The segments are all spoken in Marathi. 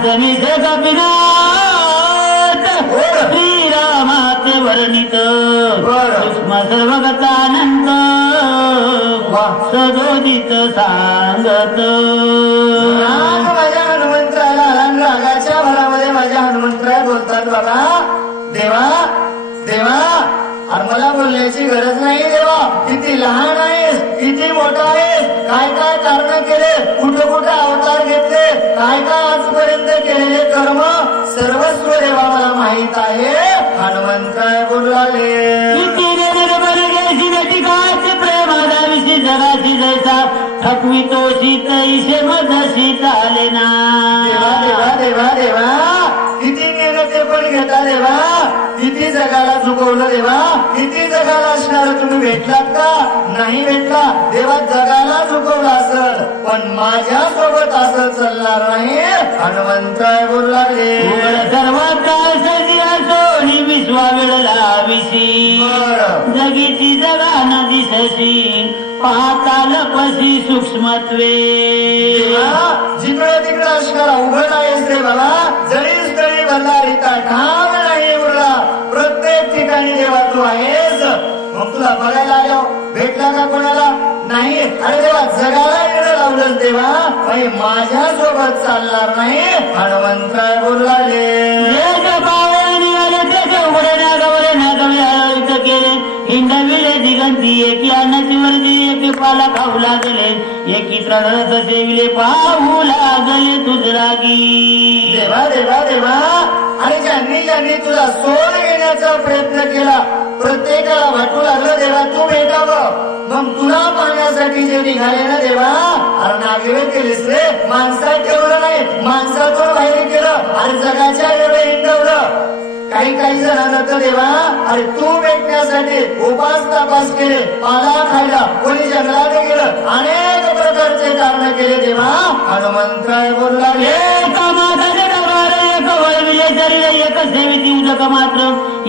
अडचणीत कपिनाथ श्रीरामाचे वर्णित सूक्ष्म सर्वगतानंद सदोदित सांगत. माझ्या हनुमंतराला रागाच्या भरामध्ये माझ्या हनुमंतराय बोलतात बाबा देवा देवा अरे मला बोलण्याची गरज नाही देवा. किती लहान आहेस किती मोठा आहेस काय काय कारण केले कुठं कुठं अवतार घेतले काय काय आजपर्यंत केलेले कर्म सर्वस्व देवा मला माहित आहे. हनुमंतराय बोलले प्रेमादाविषयी जगाशी जैसा थकवितो शीत इशे मधशी चाले ना. देवा देवा देवा देवा किती नेलं ते पण घेता देवा. किती जगाला चुकवलं देवा. किती जगाला असणार तुम्ही भेटलात का नाही भेटला देवा. जगाला चुकवलं असल पण माझ्या सोबत असं चालणार नाही. हनुमंतराय बोलला सर्वात सोनी विश्वा वेळला विशी जगीची जगा न दिसशी पाहताल पशी सूक्ष्मत्वे. जिकडं तिकडं असणारा उभं नाहीस रे बाबा. जरी स्थळी भरला रीता ठाम नाही उरला. प्रत्येक ठिकाणी देवा तू आहेस. मग तुला बघायला आलो भेटला का कोणाला नाही. अरे देवा जगाला येणं लावलंच देवा माझ्या सोबत चालणार नाही. हनुमंतराय बोलला हिंडविले दिगंती एकी अन्नाची वर्दी एकी पाला खाऊ लागले एकी तृणरथ सेविले पाहू लागले तुझरागी. देवा देवा देवा आणि ज्यांनी ज्यांनी तुझा सोड घेण्याचा प्रयत्न केला प्रत्येकाला वाटू लागलं देवा तू भेटावं. मग तुला पाहण्यासाठी जे निघाले ना देवा अरे नागेवे केलीस रे. माणसात ठेवलं नाही माणसातून बाहेर केलं आणि जगाच्या वेळे हिंडवलं. काही काही जणांना तर देवा अरे तू भेटण्यासाठी उपास तपास केले पाला खायला कोणी जंगलात गेलं अनेक प्रकारचे कारण केले देवा. हनुमंतराय बोलला एक सेविती उदक मात्र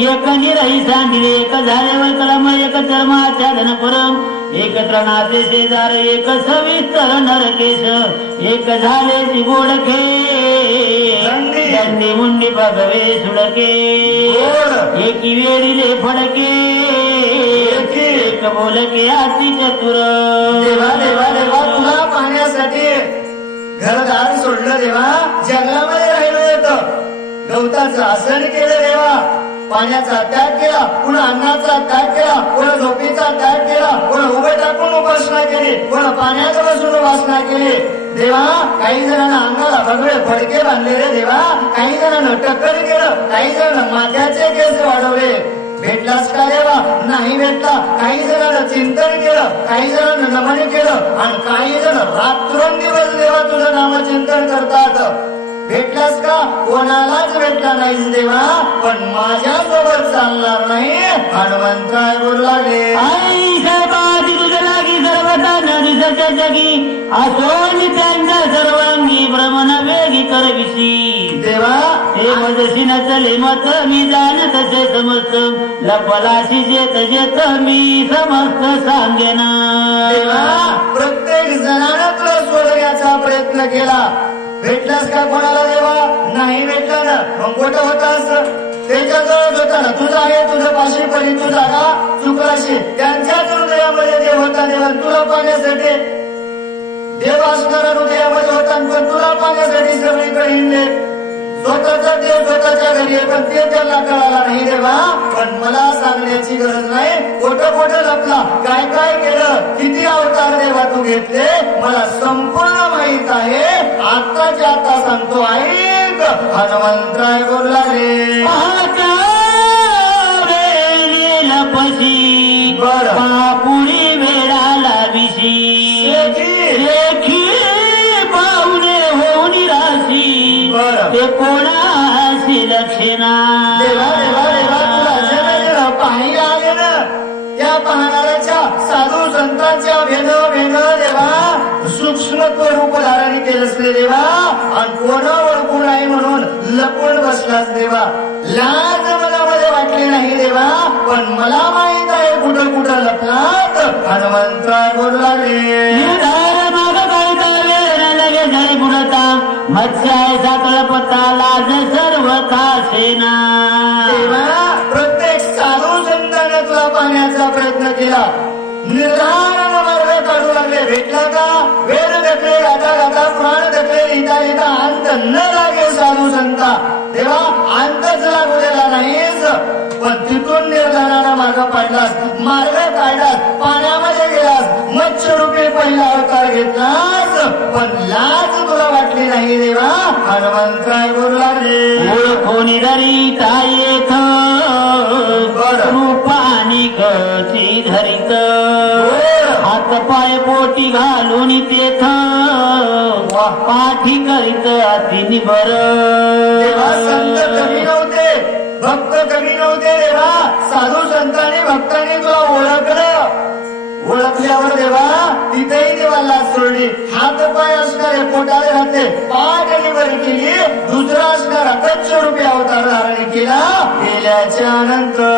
एक निरही सांगिले एक झाले वैकलम एक धर्माच्छादन परम एक तृणाचे शेजार एक सविस्तर नरकेश एक झाले त्रिगोडखे दंडी मुंडी भगवे सुडके एकी वेळीले फडके एक बोलके अति चतुर. देवा देवा देवा तुला पाहण्यासाठी घरदार सोडलं देवा. जंगलामध्ये राहिलो येतं गवताचं आसन केलं देवा. पाण्याचा त्याग केला पुन्हा अन्नाचा त्याग केला पुन्हा झोपीचा त्याग केला पुन्हा उभे टाकून उपासना केली पुन्हा पाण्यात बसून उपासना केली देवा. काही जणांना अंगाला भगवे फडके बांधले रे देवा. काही जणांना टक्कर केलं काही जणांना माथ्याचे केस वाढवले. भेटलास का देवा नाही भेटला. काही जणांना चिंतन केलं काही जणांना नमन केलं आणि काही जण रात्रंदिवस देवा तुझं नामचिंतन करतात. भेटलास का कोणालाच भेटला नाहीस देवा पण माझ्या सोबत चालणार नाही. हनुमंतराय बोलला तुझ्या लागी सर्वता नदीच्या जगी असोनी त्यांच्या सर्वांगी भ्रमण वेगी करविशी. देवा हे मजशी न चले मत मी जाणत तसे समस्त लपलाशी जेत जेत मी समस्त सांगेन. देवा प्रत्येक जणानं तुला सोडण्याचा प्रयत्न केला. भेटलास का कोणाला देवा नाही भेटला ना. मग कुठं होतास त्याच्याजवळच होता ना. तुझा आहे तुझं पाशी परी तू जागा चुकलाशी त्यांच्याच हृदयामध्ये देव होता. देवा तुला पाहण्यासाठी देव असणारा हृदयामध्ये होता पण तुला पाहण्यासाठी सगळीकडे हिंडले. स्वतःचा देव स्वतःच्या घरी आहे पण ते त्याला कळाला नाही देवा. पण मला सांगण्याची गरज नाही कुठं कुठं लपला काय काय केलं किती अवतार देवा तू घेतले मला संपूर्ण माहित आहे. आत्ताच्या आता सांगतो ऐक. हनुमंतराय बोलला रे पशी पुरी वेळाला विशी पाहुणे होऊन राशी ते कोणाशी लक्षणा. पाहायला आले ना त्या पाहणाऱ्याच्या साधू संतांच्या भेद भेद देवा सूक्ष्मत्व रूप धारण केलंच रे देवा. आणि कोण ओळखून आहे म्हणून लपून बसलाच देवा. लाज मनामध्ये वाटली नाही देवा पण मला माहित आहे कुठं कुठं लपलात. हनुमंतराय बोलला रे मत्स्याय साकळ पता लाज सर्व कासेना. प्रत्येक साधू संतांना तुला पाहण्याचा प्रयत्न केला, निर्धार मार्ग काढू लागले, भेटला का? वेद घटले, गाता गाता पुराण घटले, लिहिता लिहिता अंत न लागे साधू संता. तेव्हा अंतच लागू दिला नाहीस, पण तिथून निर्धाराला मार्ग पाडलास, मार्ग काढलास, पाण्यामध्ये गेलास, मच्छरूपी पहिला अवतार घेतलास, पण लाज तुला वाटली नाही देवा. हनुमंत काय बोलू लागले, ओळखोनी दरी येथ रूपानी कची धरित, हात पाय पोटी घालून तेथ पाठी करीत अति निबर. तेव्हा संत कमी नव्हते, भक्त कमी नव्हते देवा. साधू संतांनी भक्तांनी तुला ओळखलं, ओळखल्यावर देवा तिथेही देवा लाज सोडली. हात पाय असणारे पोटाले घातले, पाठ आणि वर केली, दुसरा असणारा कच्छ रूपी अवतार धारण केला. केल्याच्या नंतर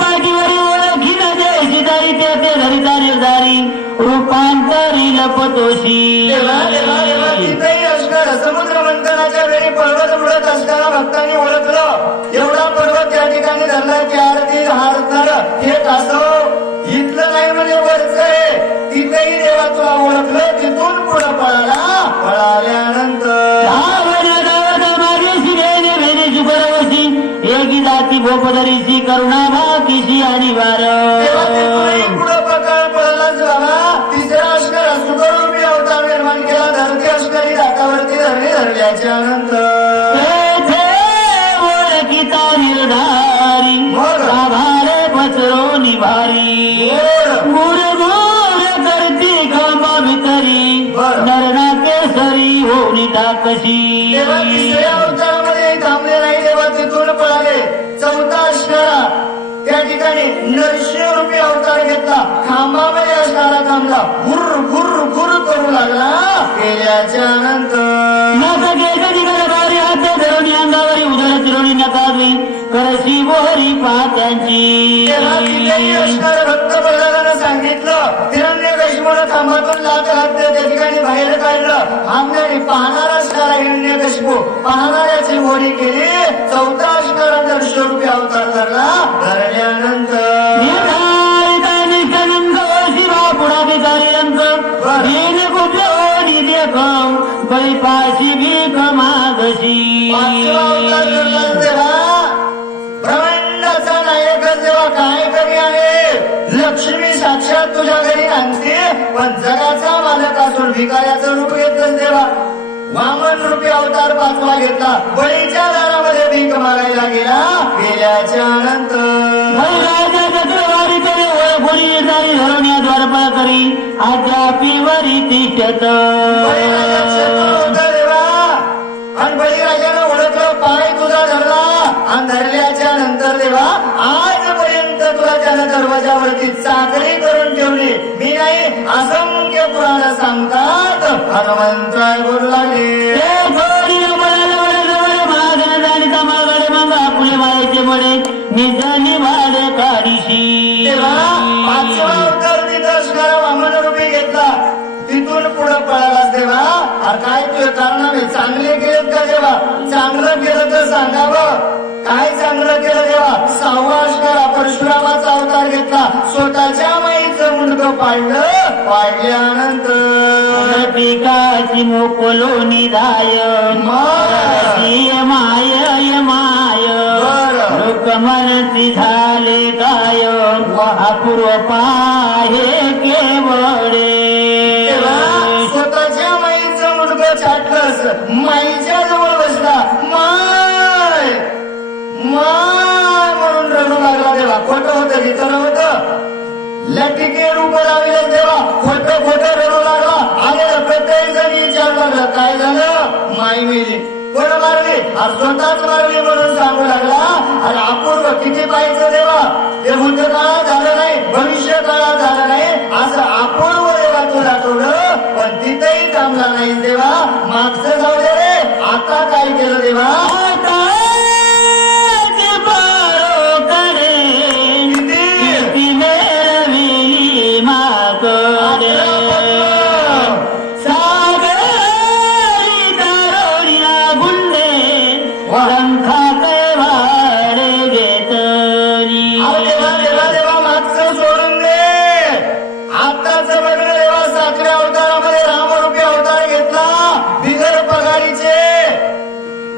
पाठीवरी ओळखी न जयशी दारी ते धरिता निर्धारी रूपांतरी लपतोशी. देवा देवा देवा तिथेही असणार समुद्र मंथनाच्या वेळी पर्वत उडत असताना भक्तांनी ओळखलं, एवढा पर्वत त्या ठिकाणी धरला की आरती हारणार हे कासव इथलं नाही म्हणजे वरच आहे. तिथेही देवा तुला ओळखलं, तिथून पुढे पळाला. पळाल्यानंतर एकी जाती भोपदरीशी करुणा भातीशी आणि वार. पुढं पळालाच बाबा. तिसरा असणारा सुखरूपी अवतार निर्माण केला, धरती असणारी हातावरती धरली. धरल्याच्या नंतर ओळखीचा निर्धारी आभारे पसरो निभारी. गुर गुर करती खांबा भितरी नरणा केसरी होनी टाकशी. तिसऱ्या अवतारामध्ये थांबले नाही देवा, तिथून पळाले. चौथा असणारा त्या ठिकाणी नरसिंह रूपी अवतार घेतला, खांबामध्ये असणारा थांबला, गुर गुर गुर करू लागला. केल्याच्या नंतर हात धरून अंगावरी उदर चिरोणी नकावी करशी बोहरी पात्यांची. असणारं भक्त प्रल्हादानं सांगितलं, हिरण्यकशिपूनं खांबातून लाथ घातली, त्या ठिकाणी बाहेर काढलं. आमदारी पाहणारा असणारा हिरण्यकशिपू पाहणाऱ्याची गोडी केली. चौथा असणारा नरसिंह अवतार धरला. धरल्यानंतर बळी पाशी भीक मागशी. ब्रह्मांडाचा नायक जेव्हा काय कमी आहे, लक्ष्मी साक्षात तुझ्या घरी आणते, पण जगाचा मालक असून भिकाऱ्याचं रूप घेतलं देवा. वामन रूपी अवतार पाचवा घेतला, बळीच्या दारामध्ये भीक मागायला गेला. गेल्याच्या नंतर धरण्या द्वारपळ करी आद्यापीवरी तिष्ठत. आणि बळीराजानं ओळखलं, पाय तुझा धरला आणि धरल्याच्या नंतर देवा आजपर्यंत तुला त्यानं दरवाजावरती चाकरी करून ठेवली. मी नाही, असंख्य पुराण सांगतात. हनुमंत बोलू लागले, मागडे मग आपले मायाचे मडे निधनी भाडे काढीशी. पाचवा अवतार तिथं असणारा वामन रूपी घेतला, तिथून पुढे पळालाच देवा. अरे काय तुझे कारनामे चांगले केलेत का देवा? चांगलं केलं तर सांगावं, काय चांगलं केलं देवा? सहावा असणारा परशुरामाचा अवतार घेतला, स्वतःच्या माईचं मुंडकं पाडलं. पाडल्यानंतर पिकाची मोकलो निधाय माय माय लोक म्हणती झाले काय अपूर्व पाहे केवळे. स्वतःच्या माईचं मुंडकं छाटलंस, माईच्या जवळ बसला, माय माय म्हणून रडू लागला देवा. खोटं होतं, इतर होतं, लटिके रूप लावले देवा. खोटं खोटं रडू लागला. आलेलं प्रत्येक जणी विचारू लागला, काय झालं? माई मेली. कोण मारली? स्वतःच मारली म्हणून सांगू लागला. आणि अपूर्व किती पाहिजे देवा, ते भूतकाळात झालं नाही, भविष्य काळात झालं नाही, असं अपूर्व देवा तू दाखवलं. पण तिथेही थांबला नाही देवा. मागचं जाऊ दे रे, आता काय केलं देवा? शंखा कैवारे घेतली. देवा देवा देवा मागचं सोडून दे. आताच बघ देवा, सातव्या अवतारामध्ये रामरूपी अवतार घेतला. बिगर पगारीचे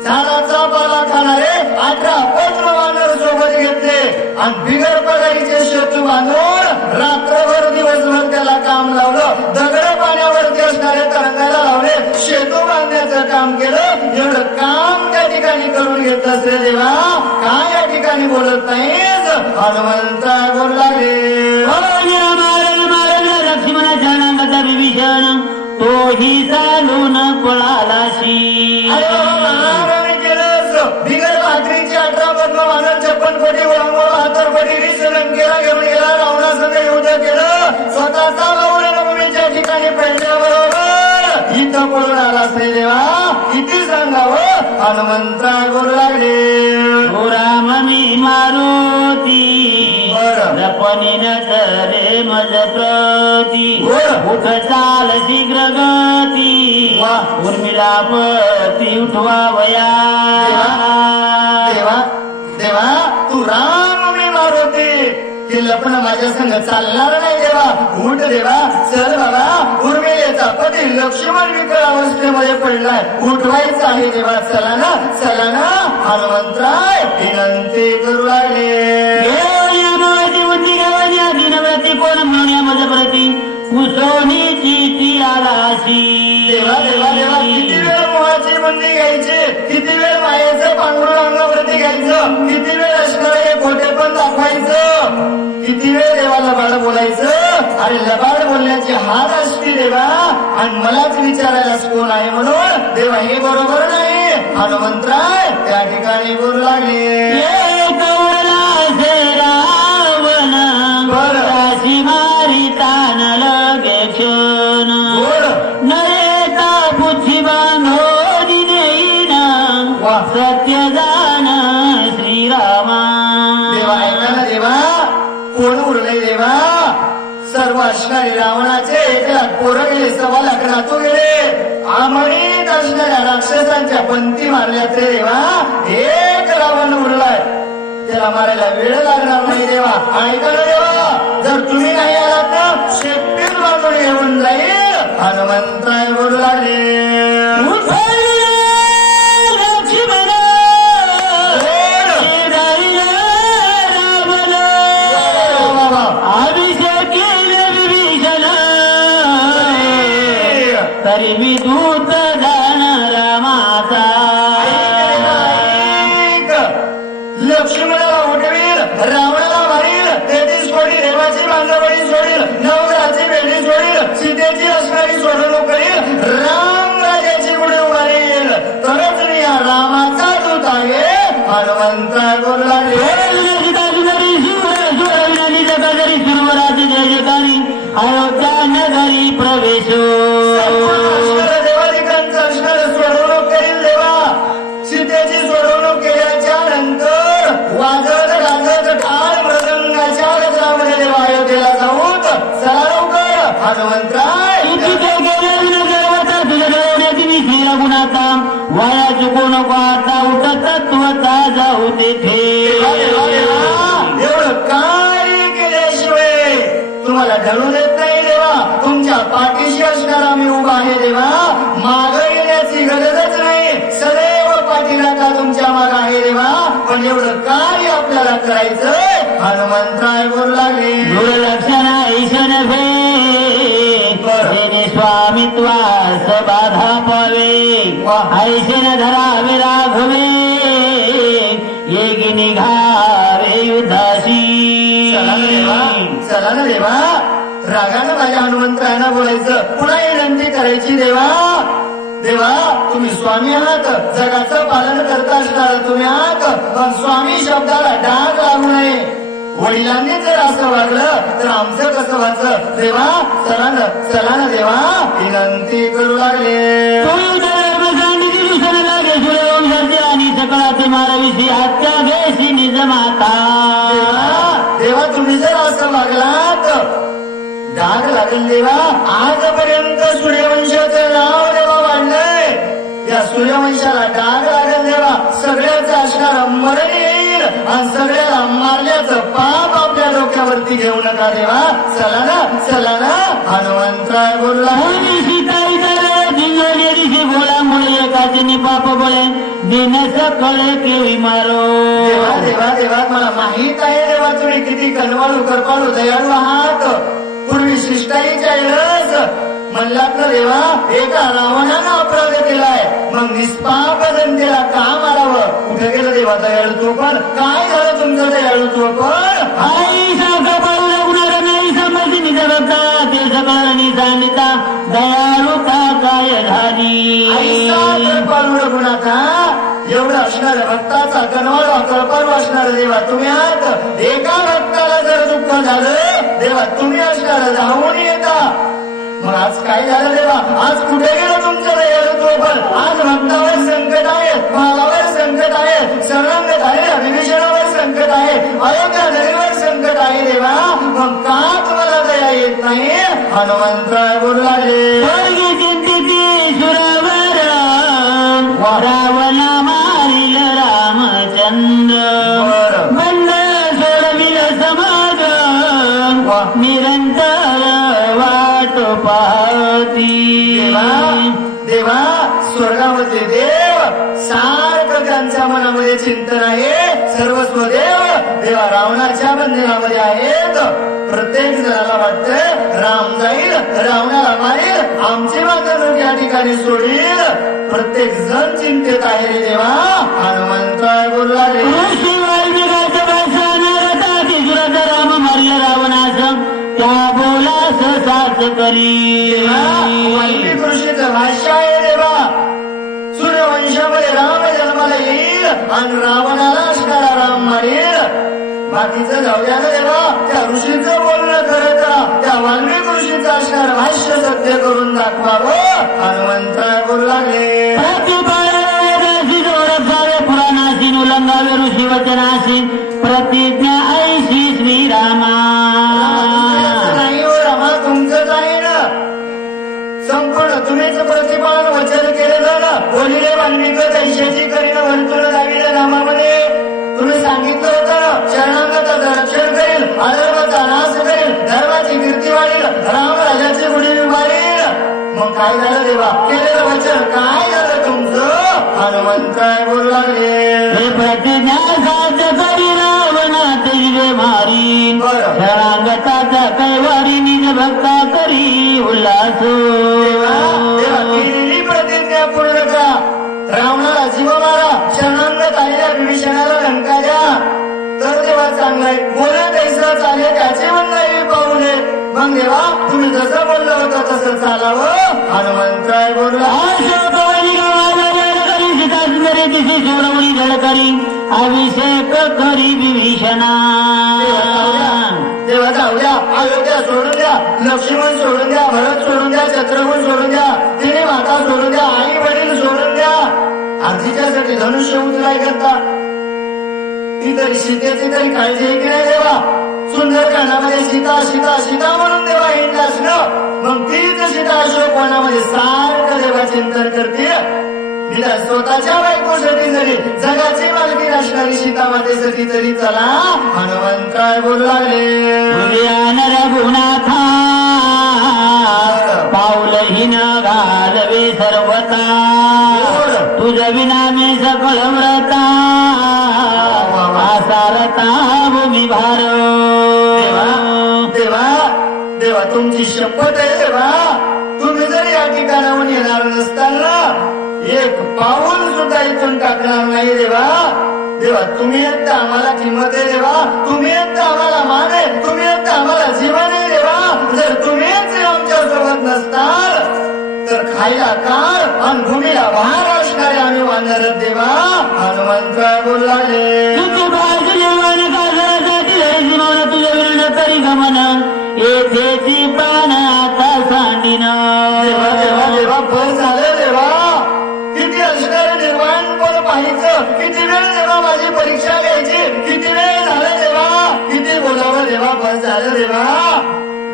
झाडाचा पाला खाणारे 18 पद्म वानर सोबत घेतले आणि बिगर पगारीचे शेतू बांधून रात्रभर दिवसभर त्याला काम लावलं. दगड पाण्यावरती असणारे तरंगायला लावले. शेतू बांधण्याचं काम केलं. एवढं काम त्या ठिकाणी करून घेतलं असते देवा, काय या ठिकाणी बोलत नाहीस? हनुमंता बोल लागले. लक्ष्मणाच्या नांगाचा विभीषण तोही चालून पळालाशी. बिगर भाकरीची 18 पद्म वानर 56 कोटी वळंगोळ 72 कोटी ऋषी लंकेला घेऊन गेला. रावणासंग युद्ध केलं. स्वतःचा भाऊ रणभूमीच्या ठिकाणी पडल्याबरोबर इथं पळून आला असे देवा, किती सांगावं? हनुमंता बोलू लागले. राम मी मारुती जपनीन चरे मज प्रती. उठ चाल शीघ्र गती उर्मिलापती उठवावया. देवा देवा तू राम मी मारुती हे लपण माझ्या संग चालणार नाही देवा. उठ देवा, चल बाबा. उर्मिलेचा पती लक्ष्मण विकळ अवस्थेमध्ये पडलाय, उठवायचं आहे देवा. चला ना चला ना. हनुमंतराय विनंती करू लागले. दिनव्रती कोण म्हणूया मज प्रती कुसोनीची ती आलाशी. देवा देवा देवा किती वेळ मोहाची बंदी घ्यायची, किती वेळ मायेचं पांघरुण अंगावरती घ्यायचं, किती वेळ असणार हे खोटे पण दाखवायचं, किती वेळ देवाला लबाड बोलायचं. अरे लबाड बोलण्याची हात असते देवा आणि मलाच विचारायलाच कोण आहे म्हणून देवा, हे बरोबर नाही. हनुमंतराय त्या ठिकाणी बोलू लागले. राशी मारी तान लगे क्षण नरेता पुच्छी बांधो दिनेईन सत्य जाण श्रीरामा. देवा ऐका ना देवा, कोण उरले देवा? सर्व असणारे रावणाचे त्याला पोरं गेले, 1.25 लाख नातू गेले. आमणीत असणाऱ्या राक्षसांच्या पंथी मारल्या ते देवा. एक रावण उरलाय, त्याला मारायला वेळ लागणार नाही देवा. ऐका ना देवा, जर तुम्ही नाही आलात ना शेपटीत बांधून घेऊन जाईल. हनुमंताय बोलू लागले. तरी मी दूत जाणार माता. लक्ष्मणाला उठवील, रावणाला मारील, 33 कोटी देवाची बांधवडी सोडील, 9 ग्रहाची बेडी सोडील, सीतेची असणारी सोडवणूक करील, राम राजाची गुढी उभारील, तरच मी या रामाचा दूत आहे. हनुमंता बोलू लागले. अयोध्या नगरी प्रवेश. देवादिकांचं असणार सोडवणूक करील देवा. सीतेची सोडवणूक केल्याच्या नंतर वाजत गाजत ठाण मृदंगाच्या गजरामध्ये देवा अयोध्येला जाऊन चला लवकर. हनुमंतराय तुझ्या गुणाचा वाया चुकू नको आता. उठ तत्वता जाऊ तेथे. एवढं काय केल्याशिवाय तुम्हाला ढळून येत नाही देवा. तुमच्या पाठीशी असणारा मी उभा आहे देवा. मागं येण्याची गरजच नाही, सदैव पाठीराखा तुमच्या माग आहे देवा. पण एवढं काय आपल्याला करायचंय? हनुमंतराय बोलू लागले. दुर्लक्षण ऐशन भे स्वामित्वास बाधा पावे. ऐशन धरावे राघवे येगी निघावे युद्धाशी. चला ना देवा, रागानं माझ्या हनुमंतरायांना बोलायचं, पुन्हा विनंती करायची देवा. देवा तुम्ही स्वामी आहात, जगाचं पालन करता असणार तुम्ही आहात, पण स्वामी शब्दाला डाग लागू नये. वडिलांनी जर असं वागलं तर आमचं कसं व्हायचं देवा? चला ना देवा, विनंती करू लागले. आणि सकळाचे माराविषयी हत्या घेशी निज माता. देवा तुम्ही जर असं वागलात डाग लागेल देवा. आजपर्यंत सूर्यवंशाचं नाव देवा वाढलंय, या सूर्यवंशाला डाग लागेल देवा. सगळ्या स्मरण येईल आणि सगळ्याला मारल्याचं पाप आपल्या डोक्यावरती घेऊ नका देवा. चला ना हनुमंतराय बोलला. भोळामुळे एकाचे पाप बळे दिन सकळे केळी मारो. देवा मला माहित आहे देवा तुम्ही किती कनवाळू कृपाळू दयाळू आहात. पूर्वी शिष्टाईच्या वेळेस म्हणलात ना देवा एका रावणानं अपराध केलाय मग निष्पाप जनतेला का मारावं. कुठे गेलं देवा दयाळुत्व पण. काय झालं तुमचं दयाळुत्व पण. आई सारखं पाहू लागणार नाही समजली निजा बघता ते सगळं सांगिता दयाळुता काय झाली. कृपाळू रघुनाथा एवढं असणार भक्ताचा कनवाळू कृपाळू असणार देवा तुम्ही आहात. एका भक्ताला जर दुःख झालं देवा तुम्ही असणार धावून येता. मग आज काय झालं देवा. आज कुठे गेलं तुमचं दयाळुत्व पण. आज भक्तावर संकट आहे भावावर संकट आहे शरणागत आहे विभीषणावर संकट आहे अयोध्या नगरीवर संकट आहे देवा. मग का तुम्हाला दया येत नाही. हनुमंतराय बोलला रावणा मारिल रामचंद्र बंद सोडविल समाज निरंतर वाट पाहती. देवा स्वर्गामध्ये देव सारखं त्यांच्या मनामध्ये चिंतन आहे. सर्वस्व देवा रावणाच्या बंधनामध्ये आहेत. प्रत्येक जणाला वाटतं राम जाईल रावणाला मारेल आमची वागणूक या ठिकाणी सोडील. प्रत्येक जण चिंतेत आहे रे देवा. हनुमंतराय बोलला रे. राम मारिल रावणास त्या बोलास साथ करी. वाल्मिक ऋषीचं भाष्य आहे देवा. सूर्यवंशामध्ये राम जन्माला येईल आणि रावणाला असणारा राम मारेल. बाकीचं जाऊ द्या ना देवा. त्या ऋषीचं बोलणं खरं करा. त्या वाल्मिक ऋषीचं असणार भाष्य सत्य करून दाखवावं. हनुमंतराय बोलू लागले. पुराणाशी उल्लंघावे ऋषी वचनाशी प्रतिज्ञा ऐशी श्रीरामा. नाही हो रामा तुमचंच आहे ना संपूर्ण. तुम्हीच प्रतिपादन वचन केलेलं ना. बोलिले वाल्मिक ऐशाची करीन वर्तुळ दाविले नामामध्ये. तुम्ही सांगितलं होतं शरणागताचं रक्षण करेल अधर्माचा नाश करेल धर्माची कीर्ती वाढेल रामराजाची गुढी मारेल. मग काय झालं देवा. केलेलं वचन काय झालं तुमचं. हनुमंतराय बोलू लागले. प्रतिज्ञा साध्य करी रावणात जिवे मारी शरणागताचा कैवारी निज भक्ता करी उल्हास. देवा केलेली प्रतिज्ञा पूर्ण करा. रावणाला जीव मारा शरणागत आलेल्या विभीषणाला लंका द्या तर देवा चांगलाय. बोलत ऐसं चालेल त्याचे म्हणणं पाहू नये. मग देवा तुम्ही जसं बोललं होतं तसं चालावं. हनुमंतराय बोलला. सोडवली झडकरी अभिषेक करी विभीषणा. देवा जाऊ द्या. अयोध्या सोडून द्या लक्ष्मण सोडून द्या भरत सोडून द्या शत्रुघ्न सोडून द्या तिने माता सोडून द्या आई वडील सोडून द्या. आजीच्यासाठी धनुष्य उचलाय करता. ती तरी सीतेची तरी काळजी आहे की नाही देवा. सुंदर कानामध्ये सीता सीता सीता म्हणून देवा हिंडलास ना. मग तीच सीता अशोक वनामध्ये सारखं देवा चिंतन करते. निदान स्वतःच्या बायकोसाठी जरी जगाची मालकी असणारी सीता मातेसाठी तरी चला. हनुमंतराय बोलू लागले. रघुनाथा पाऊलहीन घालवे सर्वता तुझ विना मी सकळ व्रता आसारता भूमी भार. देवा तुमची शपथ आहे देवा. तुम्ही जर या ठिकाणाहून येणार नसताना एक पाऊल सुद्धा इथून टाकणार नाही देवा. देवा तुम्ही येत आम्हाला किंमत आहे देवा. तुम्ही येत आम्हाला मान आहे. तुम्ही येत आम्हाला जीवन आहे देवा. जर तुम्हीच आमच्या सोबत नसताल तर खायला काळ आणि भूमीला भार असणारे आम्ही वानर देवा. हनुमंतराय बोलला तुझ्या विनंती तरी गमन येथेची प्राण आता सांडिन. देवा देवा देवा फळ झालं देवा. किती असणारे निर्वाण पण पाहायचं. किती वेळ देवा माझी परीक्षा घ्यायची. किती वेळ झालं देवा. किती बोलावं देवा फळ झालं देवा.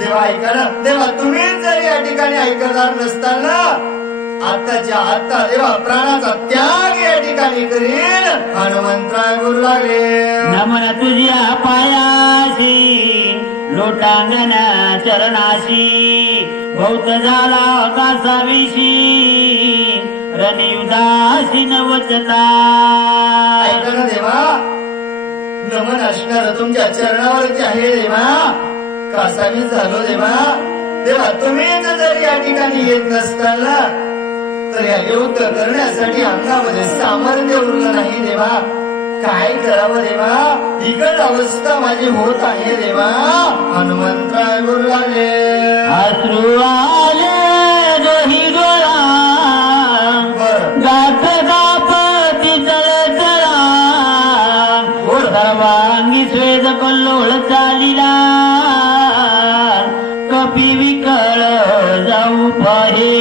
देवा ऐका ना देवा. तुम्हीच जर या ठिकाणी ऐकणार नसताना आत्ताच्या आत्ता देवा प्राणाचा त्याग या ठिकाणी ठिकाणी करील हनुमंतराय बोलू लागले. नमन तुझ्या पायाशी लोटांगण चरणाशी बहुत झाला कासाविषी रणयुधाशी नवचता. ऐका ना देवा, नमन असणार तुमच्या चरणावरती आहे देवा. कासावी झालो देवा. देवा तुम्हीच जर या ठिकाणी येत नसताना तर या युद्ध करण्यासाठी अंगामध्ये सामर्थ्य उरलं नाही देवा. काय करावं देवा, बिकट अवस्था माझी होत आहे देवा. हनुमंतराय बोलू लागले. अश्रू आले दोही डोळा बरं गाठ गापती चळचळा सर्वांगी स्वेद कल्लोळ चालिला कपी विकळ जाऊ पाहे.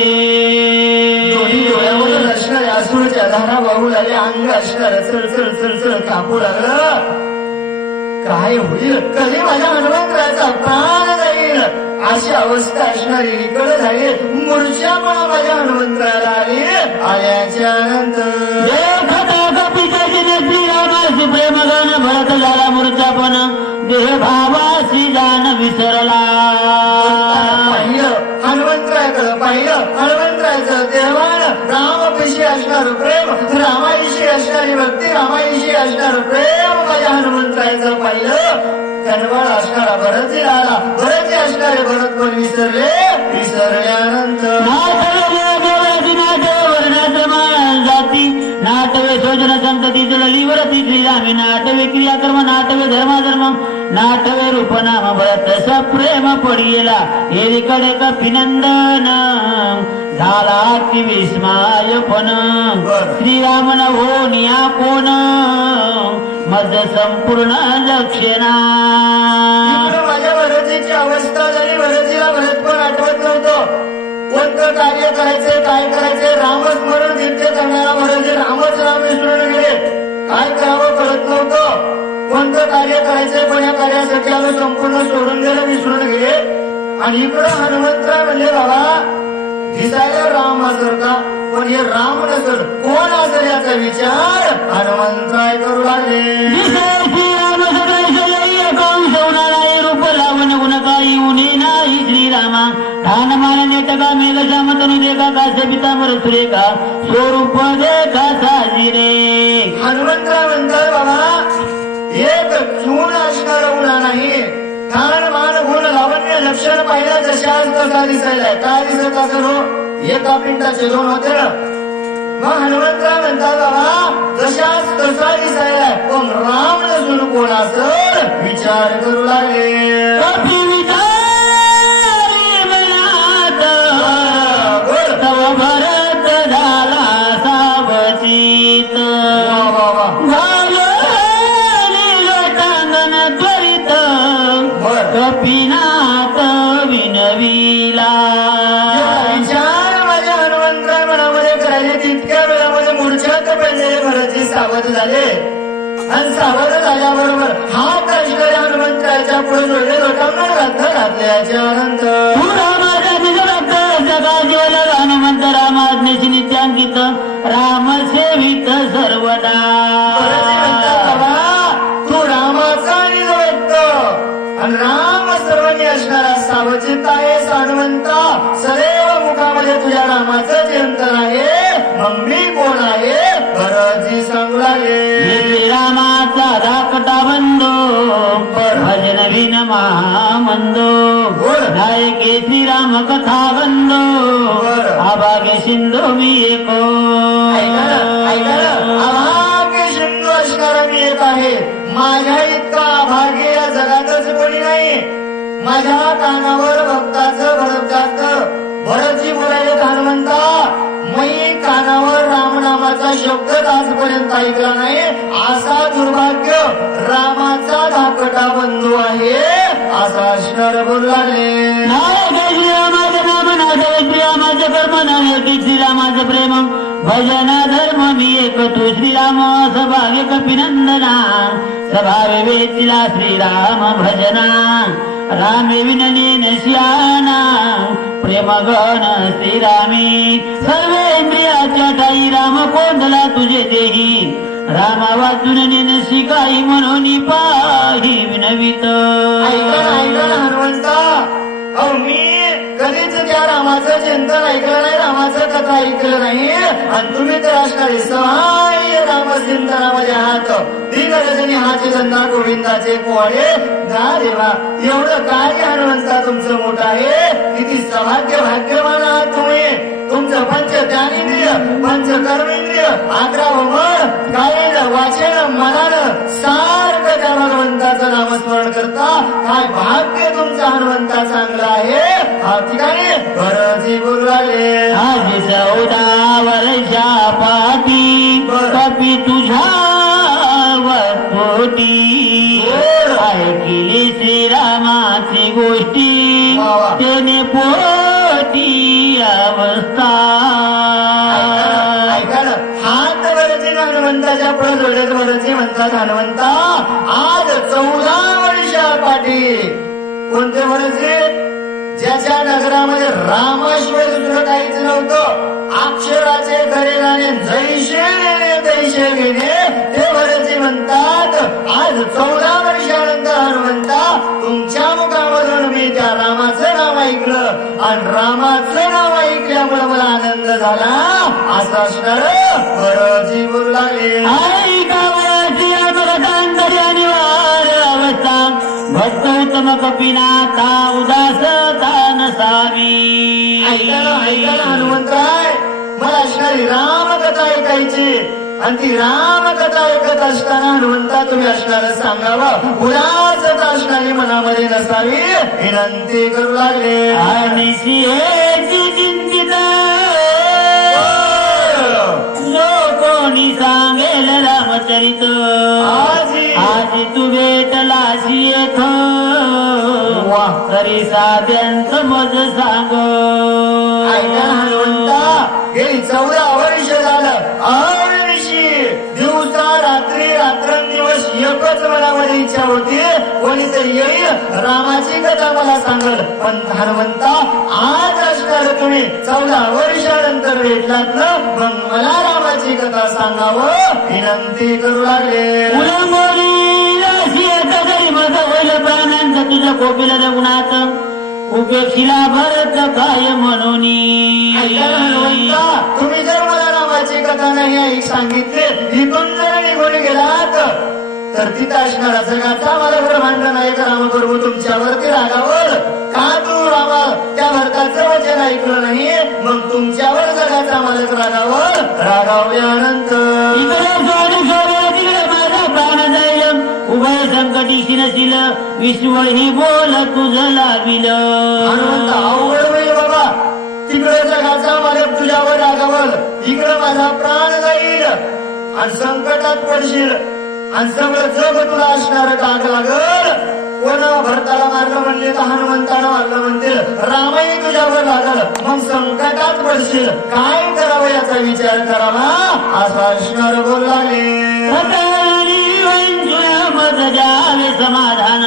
दोन्ही डोळ्यावरून असणारे अश्रूच्या धारा वाहू लागले. अंग असणार चल चल चल चल कापू लागलं. काय होईल, कधी माझ्या हनुमंतराचा प्राण जाईल अशी अवस्था असणारी इकडे झाली. मूर्छा पण माझ्या हनुमंतराला आली. आल्याच्या नंतर श्रीरामाशी प्रेम गान भरत झाला मूर्छापण देह भावाशी जाण विसरला. पाहिलं हनुमंतरायकडं, पाहिलं हनुमंतरायचं देवान रामाविषयी असणार प्रेम, रामाविषयी असणारी भक्ती, रामाविषयी असणार प्रेम माझ्या हनुमंतरायचं पाहिलं. कनवाळ असणारा भरतजी आला. भरतजी असणारे भरत पण विसरले. विसरल्यानंतर जाती नाटवे शोधन संतती जळलीवरती श्रीरामी नाटवे क्रियाकर्म नाटवे धर्माधर्म नाटवे रूपनाम भरत सप्रेम पडिला एकीकडे कपिनंदन झाला की विस्माय पण श्रीरामन हो निया कोण मज संपूर्ण लक्षणा. माझ्या भरतीची अवस्था झाली. भरतीला भरत पण आठवत नव्हतं. कोणतं कार्य करायचे, काय करायचे, रामस्मरण जिथे करणारा भरती रामच राम विसरून गेले. काय करावं कळत नव्हतं. कोणतं कार्य करायचंय पण या कार्यासाठी आम्ही संपूर्ण सोडून गेलं, विसरून गेले. आणि इकडं हनुमंतराय म्हणले बाबा दिसायला राम असेल का, पण हे राम नसेल, कोण असेल याचा विचार हनुमंतराय करू लागले. श्रीराम रूप लावण गुणकाळी उन्हे नाही श्रीरामा ठाण मान नेटका मेघ श्यामतनु देखा काश पितांबर सुरेखा स्वरूप देखा साजिरे. हनुमंतराय म्हणतात बाबा एक चूण असणार उडा नाही. ठाण मान गुण लावण्य लक्षण पाहिलं जशाच तसा दिसायलाय. काय दिसत असेल हो, एका पिंटाचे दोन होते ना. मग हनुमंतराय म्हणतात बाबा जशाच तसा दिसायलाय, पण राम नसून कोण असेल विचार करू लागले. कपी विचारी मनात तव भरत झाला सावचित लोटांगण त्वरित कपिनाथ विनविला. विचार माझ्या हनुमंतराय मनामध्ये करायचे. तितक्या वेळामध्ये मूर्छात पडलेले भरतजी सावध झाले. आणि सावध झाल्याबरोबर हात असणाऱ्या हनुमंतरायच्या पुढे जोडले लोटांगण घातल्याच्या नंतर हनुमंत रामाज्ञेशी नित्यांकित राम सेवित सर्वदा. बाबा तू रामाचा आणि भक्त आणि राम सर्वांनी असणारा सावचित आहे. हनुमंता सदैव मुखामध्ये तुझ्या रामाचं चिंतन आहे. मग मी कोण आहे भरतजी सांगू लागले. श्रीरामाचा धाकटा बंधो भजन विन महामंदो नायके श्रीराम कथा गंधो आभाग्य सिंधू मी एको. अभाग्य सिंधू असणारा मी एक आहे. माझ्या इतका अभाग्य या जगातच कोणी नाही. माझ्या कानावर भक्ताचं भरताचं भरतजी बोलायला हनुमंता मी कानावर रामनामाचा शब्द आजपर्यंत ऐकला नाही. असा दुर्भाग्य रामाचा धाकटा बंधू आहे असा असणार बोलू लागले. श्रीरामाचं नाम नाथवे श्रीरामाचं कर्म नव्हे श्रीरामाचं प्रेम भजन धर्म मी एक तू श्रीराम सभाव्य कपिनंदना सभावे वेचिला श्रीराम भजना रामे विननेन श्याना प्रेमगण श्रीरामी सर्वेंद्रियाच्या ठाई राम कोंडला तुझे देही रामा वाचून नेन शिकाई म्हणून पाही विनवित ऐका ना हनुमंता, अहो मी कधीच त्या रामाचं चिंतन ऐकलं नाही, रामाचं कथा ऐकलं नाही, आणि तुम्ही तर असणारे सहाय्य रामचिंतनामध्ये आहात. दीनरजनी हाचे धंदा गोविंदाचे पोवाडे दा देवा. एवढं कार्य हनुमंता तुमचं मोठं आहे. किती सौभाग्य भाग्यवान आहात तुम्ही. तुमचं पंच ज्ञानेंद्रिय, पंच कर्मेंद्रिय, 11 मन, कायेनं वाचेनं मनानं सारखं त्या भगवंताचं नामस्मरण करता. काय भाग्य तुमचं हनुमंता चांगलं आहे. हा ठिकाणी भरजी बोलले आज 14 वर्षा पाठी कपी तुझ्या पोटी ऐकली श्रीरामाची गोष्टी त्याने पोटी अवस्था. हात वरचे हनुमंताच्या पुढे जोडत वरचे म्हणतात हनुमंता आज 14 वर्षापाठी. कोणते वरचे? ज्याच्या नगरामध्ये रामाशिवाय दुसरं काहीच नव्हतं. अक्षराचे खरे गाणे जैसे तैसे घेणे ते वरचे म्हणतात. आज 14 वर्षानंतर हनुमंता तुमच्या मुखामधून मी त्या रामाचं नाव ऐकलं, आणि रामाचं नाव ऐकल्यामुळे मला आनंद झाला असं असणार. वरजी बोलू लागले अवस्था भक्त उत्तम कपिनाथा उदास नसावी. ऐका ना हनुमंतराय, मला असणारी रामकथा ऐकायची, आणि ती रामकथा ऐकत असताना हनुमंता तुम्ही असणार सांगावं, उदासता असणारी मनामध्ये नसावी विनंती करू लागले. आणि सिंहेची चिंतित जो कोणी सांगेल रामचरित आजी तू भेटलाशी येथ तरी साध्यांचं मज सांग. ऐका ना हनुमंता, गेली 14 वर्ष झालं अनिशी दिवसा रात्री रात्रंदिवस एकच मनामध्ये इच्छा होती कोणीतरी येईल रामाची कथा मला सांगल. पण हनुमंता आज असणार तुम्ही 14 वर्षानंतर भेटलात ना, मग मला रामाची कथा सांगावं विनंती करू लागले. प्राण्यांचं तुझ्या कोपीला जगुणात उपेक्षिला भरत काय म्हणून. तुम्ही जर मला रामाची कथा नाही सांगितली, इथून जर निघून गेलात तर तिथं असणारा जगाचा मला ब्रह्मांड नायक रामप्रभू तुमच्यावरती रागावर का तू रामा त्या भरताचं वचन ऐकलं नाही, मग तुमच्यावर जगाचा मालक रागावर रागावल्यानंतर माझा प्राण जाईल उभय संकटी नशील विश्व ही बोल तुझं लाविल. हनुमंत अवघड होईल बाबा. तिकडे जगाचा मालक तुझ्यावर रागावर, इकडे माझा प्राण जाईल आणि संकटात पडशील, आणि सगळं जग तुला असणार डाग लागल. कोण भरताला मारलं म्हणले तर हनुमंतानं मारलं म्हणतील, रामही तुझ्यावर लागल, मग संकटात पडशील. काय करावं याचा विचार करावा असं असणार बोल लागले. मत जावे समाधान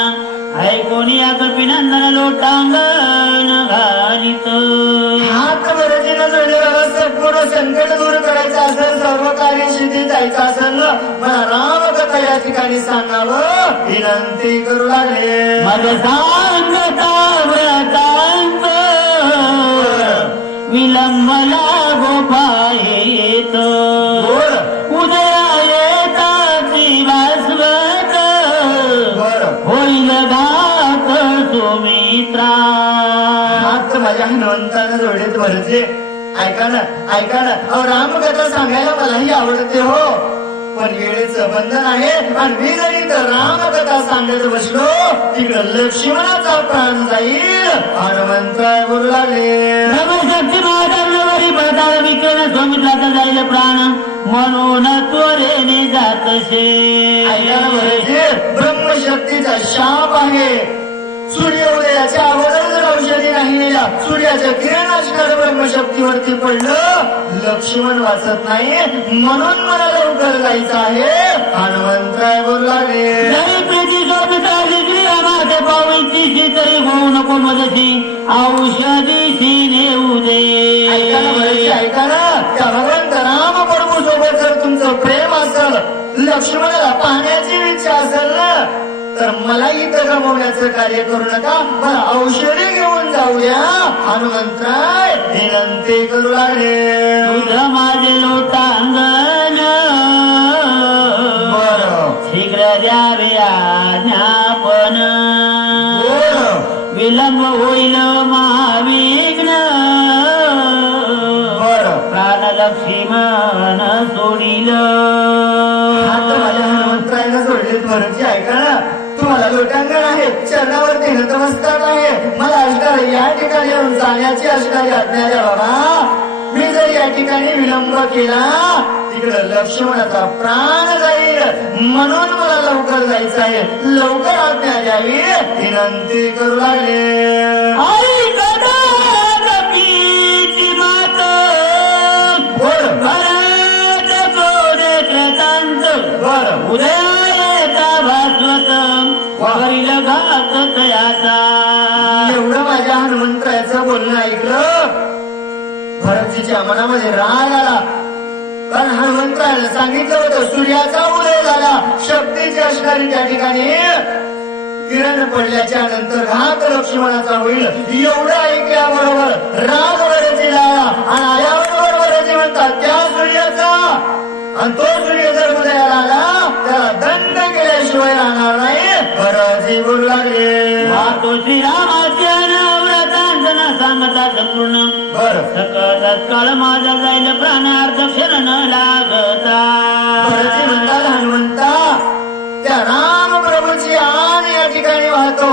ऐकून या कपिनंदन लोटांगण घालित. हात वरतीनं जोडलेलं संपूर्ण संकट दूर करायचं असेल, सर्व कार्य सिद्धी जायचं असेल, मला रामकथा या ठिकाणी सांगावं विनंती करू लागले. मग सांगता व्रतांत विलंबला गोपायेत उदया येताची भास्वत होईल घात सुमित्रा. हात माझ्या हनुमंतानं जोडीत भरचे. ऐका ना अहो रामकथा सांगायला मलाही आवडते हो, पण वेळेचं बंधन आहे, आणि मी जरी तर रामकथा सांगत बसलो तिकडं लक्ष्मणाचा प्राण जाईल. हनुमंत बोलू लागले. ब्रह्मशक्ती महादेवरी पडताळ विकेन स्वामित्राचा जाईल प्राण म्हणून त्वरेने जातसे. ऐकायला भरायचे ब्रह्मशक्तीचा शाप आहे. सूर्योदयाच्या अगोदर जर औषधी नाही, सूर्याच्या किरण असणाऱ्या ब्रह्मशक्तीवरती पडलं, लक्ष्मण वाचत नाही, म्हणून मला लवकर जायचं आहे. हनुमंतराय बोलू लागले. पावायची तरी होऊ नको मदती औषधीशी नेऊ दे. ऐका ना त्या भगवंत राम प्रभू सोबत जर तुमचं प्रेम असेल, लक्ष्मणाला पाहण्याची इच्छा असेल ना तर मला इथं गमवण्याचं कार्य करू नका, मला औषधी घेऊन जाऊया. हनुमंतराय विनंती करू लागले. तुझं माझे लोटांगण बरं शीघ्र द्यावे आज्ञापन, विलंब होईल महाविघ्न, बरं प्राण लक्ष्मण सोडील. आता माझ्या हनुमंतरायला सोडलेत भरतजी ऐका ना, तुम्हाला लोटांगण आहे, चरणावरती नतमस्तक आहे, मला अष्टार या ठिकाणी येऊन जाण्याची अष्टारी आज्ञा द्या बाबा. मी जर या ठिकाणी विलंब केला तिकडे लक्ष्मणाचा प्राण जाईल, म्हणून मला लवकर जायचं आहे, लवकर आज्ञा द्यावी विनंती करू लागले. आई कथा कपीची मात बर भरत कोडे कृतांत, बर उदयाचा भास्वत वरील घात तयाचा. एवढं माझ्या हनुमंतरायाचं बोलणं ऐकलं भरतजीच्या मनामध्ये राग आला, कारण हनुमंतरायानं सांगितलं होतं सूर्याचा उदय झाला, शक्तीची असणारी त्या ठिकाणी किरण पडल्याच्या नंतर घात लक्ष्मणाचा होईल. एवढं ऐकल्याबरोबर राग भरतजीला आला आणि आल्याबरोबर भरतजी म्हणतात त्या सूर्याचा, आणि तो सूर्य जर उदयाला आला त्याला दंड केल्याशिवाय राहणार नाही. भरतजी बोलू लागले. तो श्रीरामाच्या नवरात्रांचं न सांगता संपूर्ण बर सकत काळ माझा जाईल प्राणार्थ क्षण न लागता. भरतजी म्हणतात हनुमंता त्या राम प्रभूची आण या ठिकाणी वाहतो,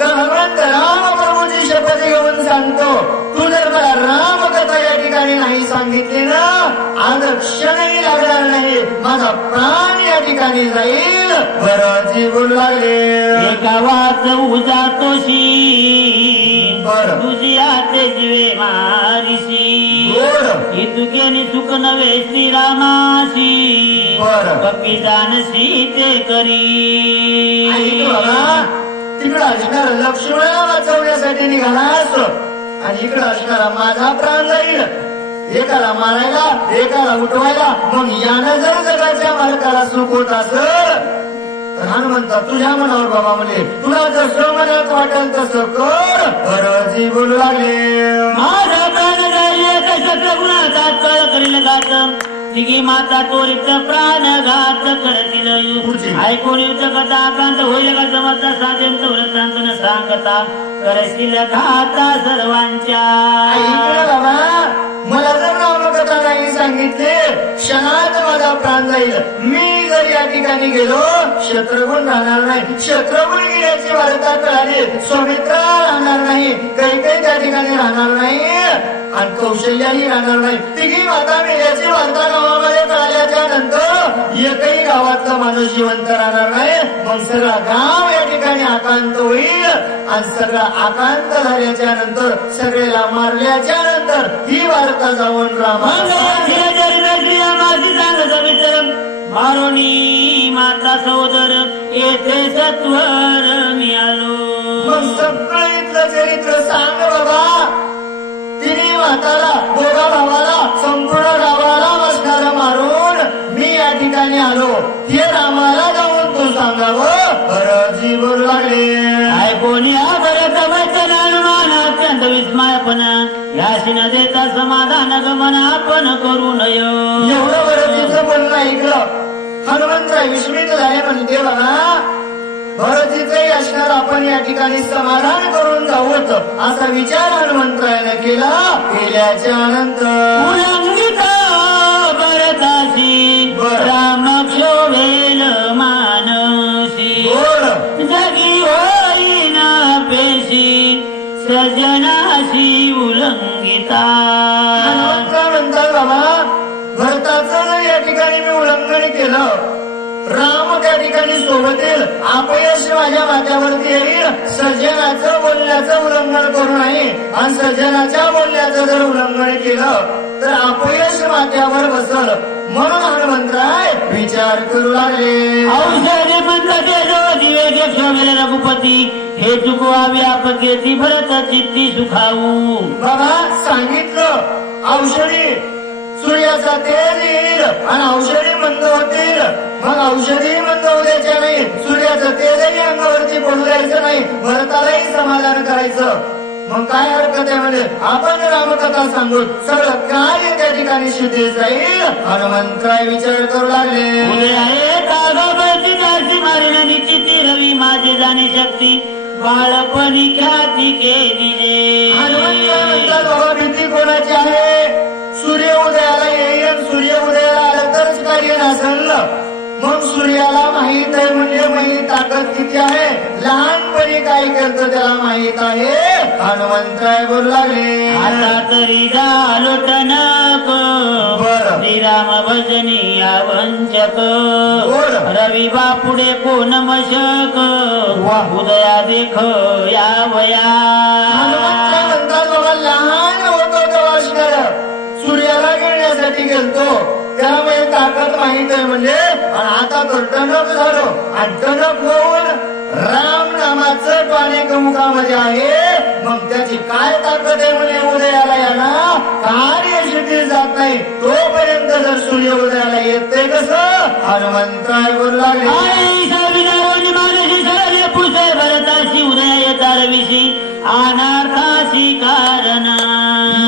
तर भगवंत राम प्रभूची शपथ घेऊन सांगतो, तू जर मला राम कथा या ठिकाणी नाही सांगितली ना आज क्षणही लागणार नाही, माझा प्राण या ठिकाणी जाईल. भरतजी बोलू लागले. एका वाच उजातोशी बरं. तुझी आते जीवे मारिशी, गोड इतुकेने सुख नवे श्रीरामाशी, बरं. कपी जानशी ते करी. ऐक बाबा, तिकडं असणारा लक्ष्मणाला वाचवण्यासाठी निघाला असो आणि इकडं असणारा माझा प्राण जाईल, एकाला मारायला एकाला उठवायला. मग यानं जर जगाच्या मालकाला सुख होत असेल तर हनुमंता तुझ्या मनावर बाबा म्हणले, तुला जसं मनात वाटेल तसं कर. भरतजी बोलू लागले. माझा प्राण जाईल शस्त्र गुणाचा कळ करील घात, तिघी माता तोरित प्राण घात करतील. पुढची. ऐकून युद्ध कथा आकांत होईल का समजता साधेंत वृत्तांत न सांगता करशील घाता सर्वांच्या. ऐकलं बाबा, मला जर रामकथा नाही सांगितले क्षणात माझा प्राण जाईल. मी जर या ठिकाणी गेलो शत्रुघ्न राहणार नाही, शत्रुघ्न गेल्याची वार्ता कळाली, सौमित्रा राहणार नाही, कैकेयी त्या ठिकाणी राहणार नाही आणि कौशल्याही राहणार नाही. तिघी माता मेल्याची वार्ता गावामध्ये कळाल्याच्या नंतर एकही गावातला माणूस जिवंत राहणार नाही. मग सगळा गाव या ठिकाणी आकांत होईल आणि सगळा आकांत झाल्याच्या नंतर सगळ्याला मारल्याच्या नंतर ही वार्ता जाऊन मारोणी माता सहोदर येथे सत्वर मी आलो. मग सगळं इथलं चरित्र सांग बाबा. तिने माताला दोघा भावाला संपूर्ण गावाला बसणारा मारून मी या ठिकाणी आलो, हे रामाला जाऊन तू सांगावं. भरतजी बोलू लागले. ऐकून या भरत वचन अनुमान अत्यंत विस्मयपणा याशी न देता समाधान गमन आपण करू नये. एवढं भरतीचं बोलणं ऐकलं हनुमंतराय विस्मित झाले. म्हणते बाबा भरतीचंही असणार आपण या ठिकाणी समाधान करून जाऊत असा विचार हनुमंतरायाने केला. केल्याच्या नंतर उल्लंघित भरताशी राम क्षोभेल मानसी, जगी होईन पेशी सजनाशी उल्लंघिता. हनुमंतराय म्हणतात बाबा भरताचं जर या ठिकाणी मी उल्लंघन केलं, राम त्या ठिकाणी सोबत येईल, अपयश माझ्या माथ्यावरती येईल. सज्जनाचं बोलण्याचं उल्लंघन करू नये आणि सज्जनाच्या बोलण्याचं जर उल्लंघन केलं तर अपयश माथ्यावर बसल. म्हणून हनुमंतराय विचार करू लागले. औषधे म्हणते जो दिवे क्षोभेल रघुपती, हे चुकवावे आपकेती भरत चित्ती सुखावू. बाबा सांगितलं औषधी सूर्याचा तेज येईल आणि औषधी मंद होतील, मग औषधी मंद उद्याच्या नाही, सूर्याचं तेजही अंगावरती पडू द्यायचं नाही, भरतालाही समाधान करायचं. मग काय हरकत आहे म्हणजे आपण रामकथा सांगून सगळं कार्य त्या ठिकाणी सिद्धी जाईल. हनुमंतराय विचार करू लागले, उदय आहे कागाबरची दासी मारी नदीची ती रवी माझे जाणे शक्ती बाळपणी ख्याती केली हनुमंतराय म्हणतात बाबा भीती कोणाची आहे? सूर्य उदयाला येईल, सूर्य उदयाला आलं तरच कार्य नसेल. मग सूर्याला माहित आहे म्हणजे माहित ताकद किती आहे, लहानपणी काय करतो त्याला माहित आहे. हनुमंतराय बोलू लागले, आता तरी झालो टणक बरं. श्रीराम भजनी वंचक बोल. रवी बापुडे कोण मशक वाह. उदया देख या वया. हनुमंतराय म्हणतात बाबा लहान होतो तो लष्कर सूर्याला घेण्यासाठी गेलतो, त्यामुळे ताकद माहित आहे म्हणजे. आणि आता तो टणक झालो आणि टणक होऊन राम नामाचं पाणी मुखामध्ये आहे. मग त्याची काय ताकद आहे म्हणे उदयाला याला कार्य सिद्धी जात नाही तोपर्यंत जर सूर्य उदयाला येते कसं? हनुमंतराय बोलू लागले, आई साविनारोनी मानसी सरले पुसे भरताशी उदया येता रविशी अनार्थाशी कारण.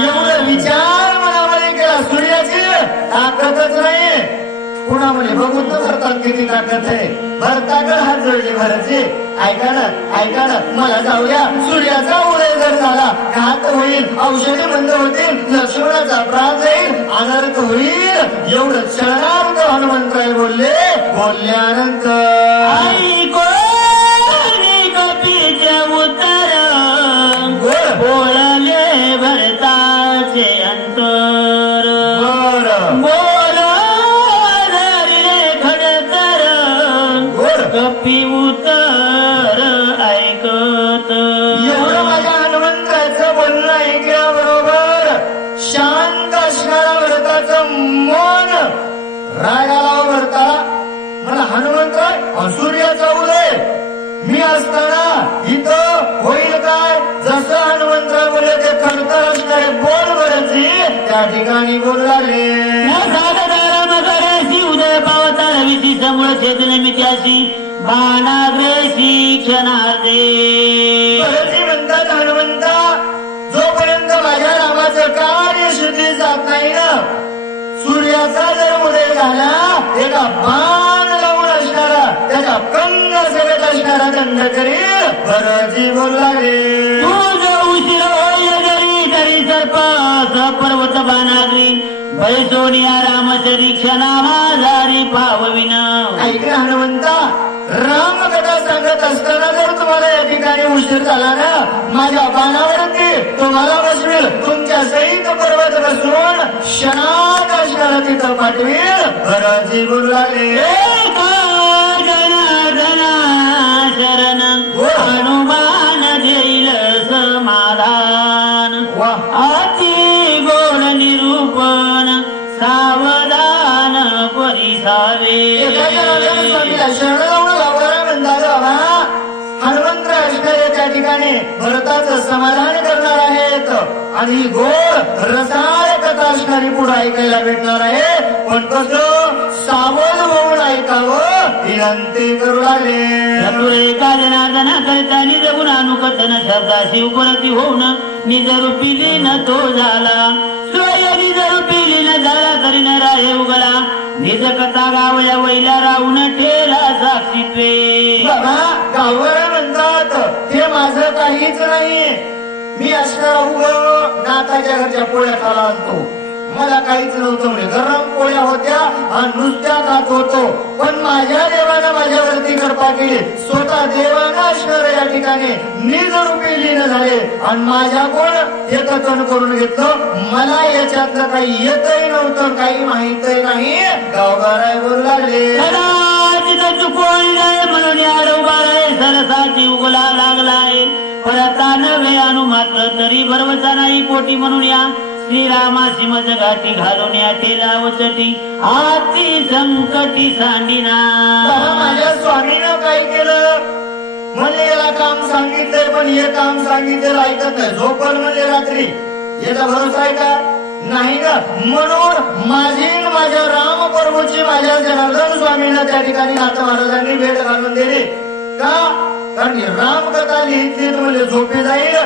एवढं विचार मनामध्ये केला, सूर्याची ताकदच नाही. कुणामध्ये बघून तर भरतात किती ताकद आहे. भरताकडे हात जोडले भरतचे, ऐका ना मला जाऊ द्या. सूर्याचा उदय जर झाला घात होईल, औषधी बंद होतील, लक्ष्मणाचा प्राण जाईल, अनर्थ होईल. एवढं क्षणार्थ हनुमंतराय बोलले. बोलल्यानंतर आई कोणी कपीचे उत्तर बोलले भरताचे अंतर. बरं कपी उत्तर ऐकत. एवढं माझ्या हनुमंतराचं बोलणं ऐकल्याबरोबर शांत असणारा भरताचं मन रागाला भरताला मला हनुमंतराय सूर्याचा उदय मी असताना इथं होईल काय? जसं हनुमंतराय बोलले ते खडतर असणारे बोल भरची त्या ठिकाणी बोलू लागले. उदय पावता रवीची समोर चेतने मी त्याशी बाणाग्रेशी क्षणार्धे. भरती म्हणतात हनुमंता जोपर्यंत माझ्या नामाचं कार्य सिद्धी जात नाही ना, सूर्याचा जर उदय झाला एका बाण लावून असणारा त्याच्या कंग सगळ्यात असणारा दंड करील. भरती बोलू लागले, तुझ उशीर होईल जरी तरी सर्प पर्वत बाणाग्री भय सोनिया रामचरी क्षणा माझारी पावविन. ऐकलं हनुमंता, राम कथा सांगत असताना जर तुम्हाला या ठिकाणी उशीर झाला ना, माझ्या बाणावरती तुम्हाला बसवेल, तुमच्या सहित पर्वत बसवून क्षणात असणारा तिथं पाठवेल. भरती बोलू लागले, जनार्दना शरण हनुमान देईल समाधान. अति गोड निरूपण सावधान परिसावे. हनुमंतराय असणारे त्या ठिकाणी भरताचं समाधान करणार आहेत आणि ही गोड रसाळ कथा असणारी पुढे ऐकायला भेटणार आहे. पण कसं सावध होऊन ऐकावं विनंती करू लागले. का जनार्दना करता निज गुणा अनुकथन शब्दा शिवपरती होऊन निज रूपी लीन तो झाला. स्वय निज रूपी लीन झाला तरी न राहे उगला. निज कथा गावया वैला राहून ठेला साक्षीत्वे. बाबा गावरा म्हणतात हे माझं काहीच नाही. मी असणारा उग नाताच्या घरच्या पोळ्या खाला असतो. मला काहीच नव्हतं म्हणजे गरम पोळ्या होत्या आणि नुसत्या खात होतो. पण माझ्या देवानं माझ्यावरती कृपा केली. स्वतः देवानं असणाऱ्या या ठिकाणी निज रूपी लीन झाले आणि माझ्या कोण एकत्रण करून घेतलं. मला याच्यातलं काही येतही नव्हतं, काही माहितही नाही. गावगाराय बोलू लागले, चुकवून म्हणून सरसाची उगला लागलाय. परता नव्हे अनु मात्र तरी भरवसा नाही पोटी म्हणून या श्रीरामाशी मज गाठी घालून या ठेला वचटी आती संकटी सांडिना. माझ्या स्वामीनं काय केलं म्हणजे याला काम सांगितलंय पण हे काम सांगितलेलं ऐकत नाही. झोपल म्हणजे रात्री याचा भरोसा आहे का? नाही ना. म्हणून माझी न माझ्या राम प्रभूची माझ्या जनार्दन स्वामींना त्या ठिकाणी नाथ महाराजांनी भेट घालून दिली. का? कारण राम कथा लिहितली म्हणजे झोपी जाईल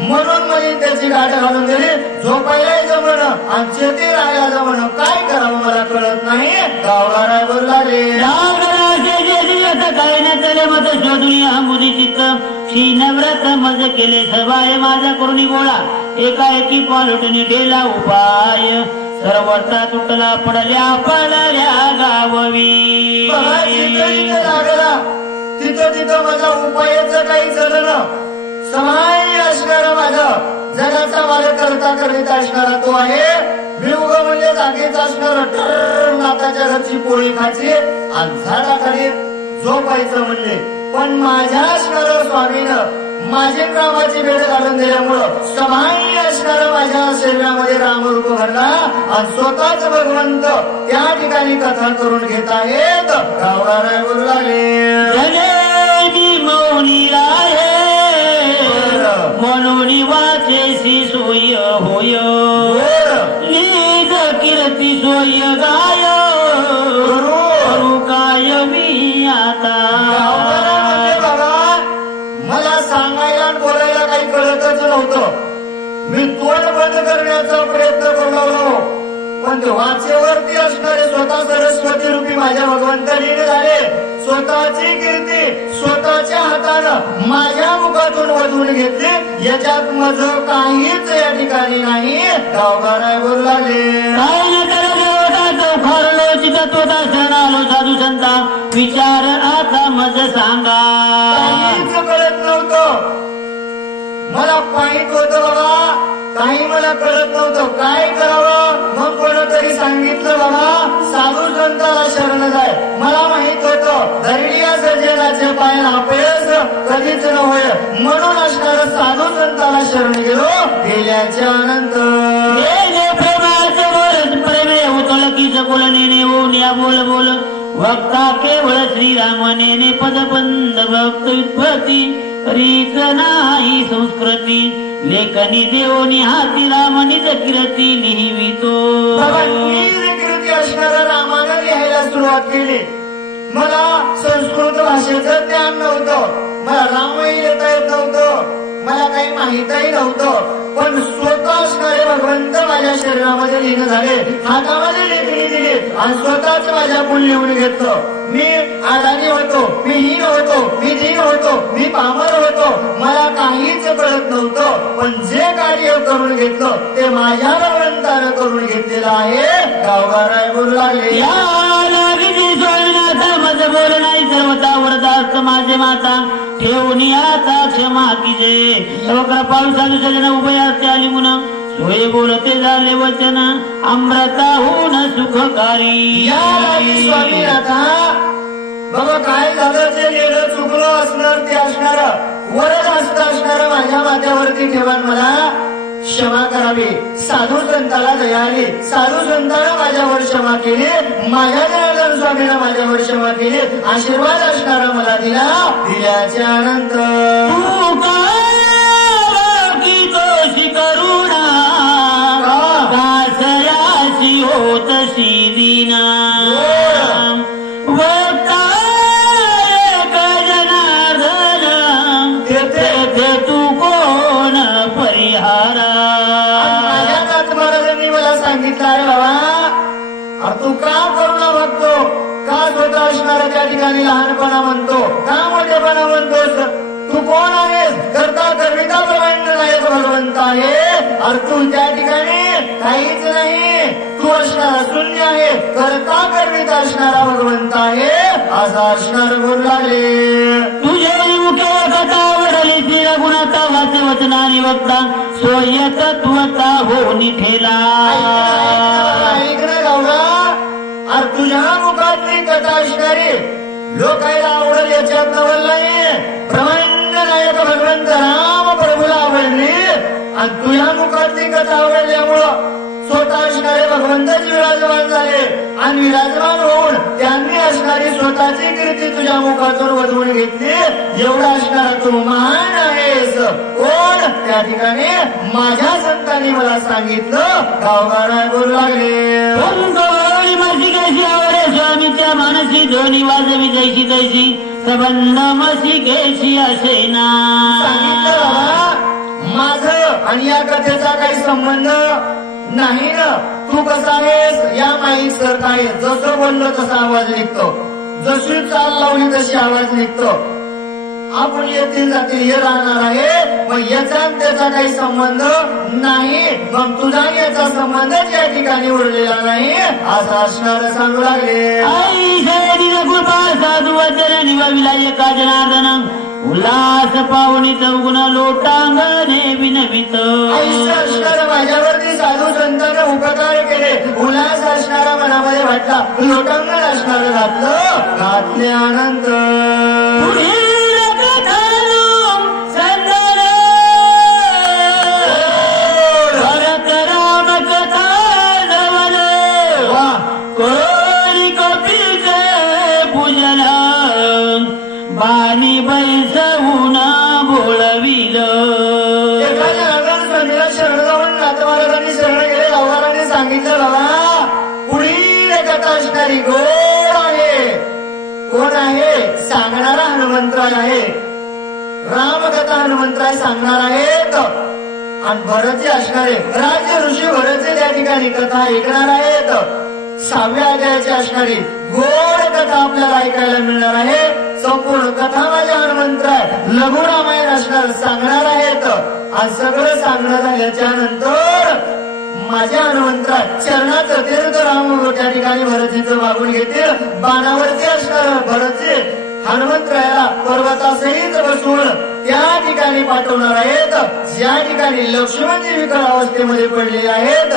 म्हणून म्हणजे त्याची गाठ घालून दिली. झोपायला जमण आणि शेती राहायला जमण काय करावं मला कळत नाही. गावगाडा बोलला रे काही न चले मत शोधून आंबुदी चित्त क्षीणव्रत मज केले सभाय माझा करुणी गोळा एकाएकी पालटून ठेला उपाय सर्वता तुटला पडल्या पडल्या गाववी. लागला तिथं तिथं माझा उपायाचं काही झालं ना. समाय असणारा माझा जगाचा मला करता करीत असणारा तो आहे. मी उग म्हणजे जागेचा असणारा टर नाताच्या घरची पोळी खायची आणि झाडाखाली झोपायचं म्हणले. पण माझ्या असणाऱ्या स्वामीनं माझे रामाची भेट घालून दिल्यामुळं समाई असणारा माझ्या शरीरामध्ये रामरूप भरला आणि स्वतःच भगवंत त्या ठिकाणी कथा करून घेत आहेत. गावगाडा बोलू लागले मौनी आहे म्हणून वाचेसी सोय होय लीज कीर्ती सोय गाय करू काय मी आता. बाबा मला सांगायला आणि बोलायला काही कळतच नव्हतं. मी तोंड बंद करण्याचा प्रयत्न करू लागलो पण ते वाचेवरती असणारे स्वतः सरस्वती रूपी माझ्या भगवंतानी झाले. स्वतःची कीर्ती स्वतःच्या हातानं माझ्या मुखातून वधून घेतली. याच्यात माझं काहीच या ठिकाणी नाही. गावगाडा बोलू लागले आलो साधू संता विचार आता मज सांगा. काहीच कळत नव्हतं. मला माहित होतं बाबा काही मला कळत नव्हतं काय करावं. मग कोणतरी सांगितलं बाबा साधू संताला शरण जाय. मला माहित होतं धैर्य सर्जनाचे पाय अपयश कधीच न होय म्हणून असणारं साधू संताला शरण गेलो. गेल्याच्या नंतर प्रेमाचं बोल प्रेमे उतळ की सकुल नेने ओन्या बोल बोल वक्ता केवळ श्रीराम नेने पदबंद भक्त उत्पत्ती रीत नाही संस्कृती लेखनी देवनी हाती रामनीच कीर्ती लिहिवितो. कीर्ती असणाऱ्या रामानं लिहायला सुरुवात केली. मला संस्कृत भाषेचं ज्ञान नव्हतं. मला रामही लिहिता येत नव्हतं. मला काही माहितही नव्हतं. पण स्वतः असणारे भगवंत माझ्या शरीरामध्ये लिहिणं झाले. हातामध्ये लेखणी दिली आणि स्वतःच माझ्याकडून लिहून घेतलं. मी अडाणी होतो, मी हीन होतो, मी दीन होतो, मी पामर होतो. मला काहीच कळत नव्हतं. पण जे कार्य करून घेतलं ते माझ्या भगवंतानं करून घेतलेलं आहे. गावगाडा बोलू लागले स्वामीनाथा मज बोल नाही सर्वता वरदास्त माझे माता ठेवून आता क्षमा कीजे सर्व कृपाळू साधू सजन उभयास्ते आली मुन सोय बोलते झाले वचन अमृताहून सुखकारी. स्वामीनाथा बाबा काय झालं जे लिहिलं चुकलं असणार ते असणार वरदास्त असणार माझ्या माथ्यावरती ठेवून मला क्षमा करावी. साधू संताला दया आली. साधू संतानं माझ्यावर क्षमा केली. माझ्या जनार्दन स्वामीनं माझ्यावर क्षमा केली. आशीर्वाद असणारा मला दिला. दिल्याच्या नंतर दोषी करुणा दासयाशी होतशी दीना वक्ता जनार्दन तेथे तू कोण परिहारा. मला सांगितलं अरे बाबा तू का करुणा बघतो का स्वतः असणारा त्या ठिकाणी लहानपणा म्हणतो का मोठेपणा म्हणतोस. तू कोण आहेस. करता कविता प्रमाण नायक भगवंत आहे. अरे तू त्या ठिकाणी काहीच नाही. तू असणारा शून्य आहे. करता कविता असणारा भगवंत आहे असा असणार बोलू लागले. तुझे मुखे कथा वडली श्री रघुनाथा वाचे वचनानी वक्ता सोय तत्वता होनी ठेला. ऐकणं गावला अरे तुझ्या मुखातली कथा असणारी लोकायला आवडेल याच्यात नवल नाही. ब्रह्मांड नायक भगवंत राम प्रभूला आवडली आणि तुझ्या मुखातली कथा आवडल्यामुळं स्वतः असणारे भगवंताची विराजमान झाले आणि विराजमान होऊन त्यांनी असणारी स्वतःची कीर्ती तुझ्या मुखातून वधवून घेतली. एवढा असणारा तू महान आहेस. कोण? त्या ठिकाणी माझ्या संतांनी मला सांगितलं. गावगाडा बोलू लागले. ओंकारी मसी कैसी आवरे स्वामीच्या मानसी ध्वनी वाजवी जैसी तैसी सबंध मसी कैसी असेना. सांगितलं बाबा, माझं आणि या कथेचा काही संबंध नाही ना. तू कसा आहेस या माहीत करता आहे. जसं बोललो तसा आवाज निघतो, जशी चाल लावली तशी आवाज निघतो. आपण येथील जातील हे राहणार आहे. मग याचा आणि त्याचा काही संबंध नाही. मग तुझा याचा संबंधच या ठिकाणी उरलेला नाही असं असणार सांगू लागले. आई शयनी कृपा साधू वचन निवविला एका जनार्दन उल्हास पावणी चौगुण लोटांगणे विनवित. आयुष्य असणारा माझ्यावरती साधू संतांना उपकार केले. उल्हास असणारा मनामध्ये वाटला. लोटांगण असणारं घातल्यानंतर पुढील कथानु संदर भरत राम कथा नवल वा कोरी कपिलचे पूजन बाणी बैसवून बोलविल. एखाद्या अंगण स्वामीला शरण जाऊन नाथमाराजांनी शरण गेले. गावकऱ्यांनी सांगितलं बाबा पुढील कथा असणारी गोड आहे. कोण आहे? सांगणारा हनुमंतराय आहे. रामकथा हनुमंतराय सांगणार आहेत. आणि भरतजी असणारे राज्य ऋषी भरतजी त्या ठिकाणी कथा ऐकणार आहेत. 6व्या अध्यायाची असणारी गोड कथा आपल्याला ऐकायला मिळणार आहे. संपूर्ण कथा माझ्या हनुमंतराय लघु रामायण असणार सांगणार आहेत. आणि सगळं सांगणं झाल्याच्या नंतर माझ्या हनुमंतराय चरणाचं तीर्थ राम त्या ठिकाणी भरतजीचं मागून घेतील. बाणावरती असणार भरतजी हनुमंतरायाला पर्वतासहित बसून त्या ठिकाणी पाठवणार आहेत ज्या ठिकाणी लक्ष्मणजी विकळ अवस्थेमध्ये पडलेले आहेत.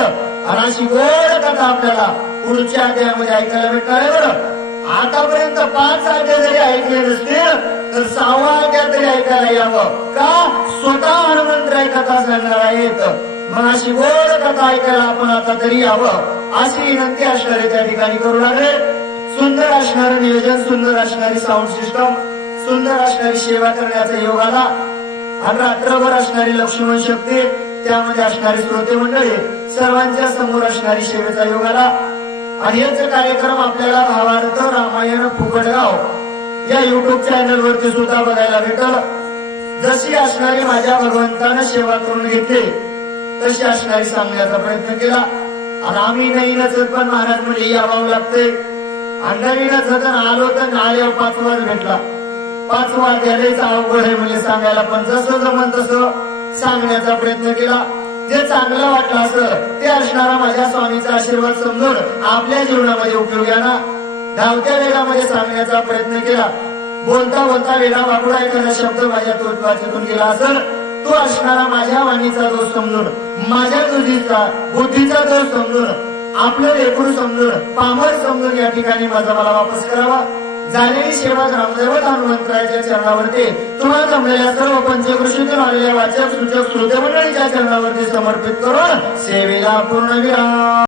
आणि अशी गोड कथा आपल्याला पुढच्या अध्यायामध्ये ऐकायला भेटणार आहे. बरं आतापर्यंत 5 अध्याय जरी ऐकले नसतील तर 6वा अध्याय तरी ऐकायला यावं. का? स्वतः हनुमंतराय कथा सांगणार आहेत. मग अशी गोड कथा ऐकायला आपण आता तरी यावं अशी विनंती असणारे त्या ठिकाणी करू लागले. सुंदर असणारं नियोजन, सुंदर असणारी साऊंड सिस्टम, सुंदर असणारी सेवा करण्याचा योग आला. आणि रात्रभर असणारी लक्ष्मण शक्ती, त्यामध्ये असणारी श्रोते मंडळी, सर्वांच्या समोर असणारी सेवेचा योग आला. आणि हेच कार्यक्रम आपल्याला भावार्थ रामायण फुकटगाव या युट्यूब चॅनल वरती सुद्धा बघायला भेटल. जशी असणारी माझ्या भगवंतानं सेवा करून घेतली तशी असणारी सांगण्याचा प्रयत्न केला. आणि आम्ही नाही नचत पण महाराज म्हणजे यावं लागते. आणि नवीनच होतं आलो तर आल्यावर 5वाच भेटला. 5वा अध्यायच अवघड आहे म्हणजे सांगायला. पण जसं जमन तसं सांगण्याचा प्रयत्न केला. जे चांगलं वाटलं असं ते असणारा माझ्या स्वामीचा आशीर्वाद समजून आपल्या जीवनामध्ये उपयोगी आणा. धावत्या वेगामध्ये सांगण्याचा प्रयत्न केला. बोलता बोलता वेळा वाकडा एखादा शब्द माझ्या तोंडातून गेला असेल तो असणारा माझ्या वाणीचा दोष समजून, माझ्या बुद्धीचा दोष समजून, आपलं लेकरू समजून, पामर समजून या ठिकाणी माझा मला वापस करावा. झालेली सेवा ग्रामदैवत हनुमंतरायाच्या चरणावरती तुम्हाला जमलेल्या सर्व पंचकृषीतून आलेल्या वाचक सूचक श्रोते मंडळीच्या चरणावरती समर्पित करून सेवेला पूर्ण विराम.